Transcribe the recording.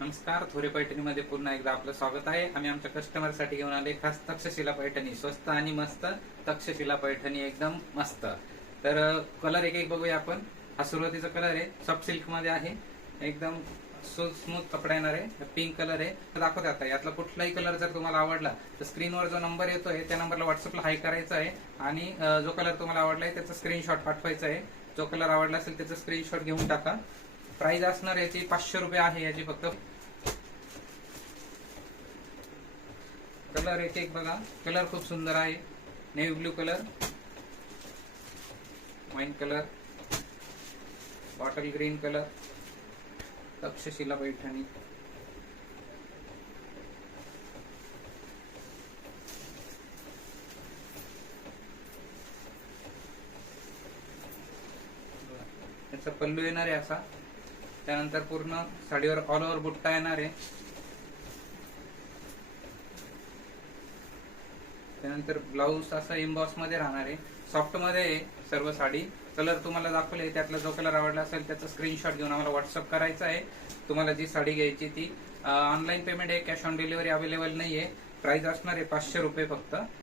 नमस्कार, थोरे पैठणीमध्ये पुन्हा एकदा आपलं स्वागत आहे. आम्ही आमच्या कस्टमरसाठी घेऊन आले खास तक्षशिला पैठणी, स्वस्त आणि मस्त तक्षशिला पैठणी, एकदम मस्त. तर कलर एक एक बघूया आपण. हा सुरुवातीचा कलर आहे, सॉफ्ट सिल्क मध्ये आहे, एकदम स्मूथ कपडा येणार आहे, पिंक कलर आहे. दाखवते आता यातला कुठलाही कलर जर तुम्हाला आवडला तर स्क्रीनवर जो नंबर येतोय त्या नंबरला व्हॉट्सअपला हाय करायचा आहे आणि जो कलर तुम्हाला आवडलाय त्याचा स्क्रीनशॉट पाठवायचा आहे. जो कलर आवडला असेल त्याचा स्क्रीनशॉट घेऊन टाका. प्राइस असणार याची 500 रुपये आहे याची फक्त. कलर एक एक बघा, कलर खूप सुंदर आहे. Navy blue colour, wine colour, bottle green colour, Takshashila Paithani. याचा पल्लू येणार आहे असा, त्यानंतर पूर्ण साडीवर ऑल ओव्हर बुट्टा येणार आहे. त्यानंतर ब्लाऊज असा एम्बॉस मध्ये राहणार आहे, सॉफ्ट मध्ये आहे सर्व साडी. कलर तुम्हाला दाखवले त्यातला जो कलर आवडला असेल त्याचा स्क्रीनशॉट घेऊन आम्हाला व्हॉट्सअप करायचा आहे. तुम्हाला जी साडी घ्यायची ती ऑनलाईन पेमेंट आहे, कॅश ऑन डिलिव्हरी अवेलेबल नाहीये. प्राइस असणार आहे 500 रुपये फक्त.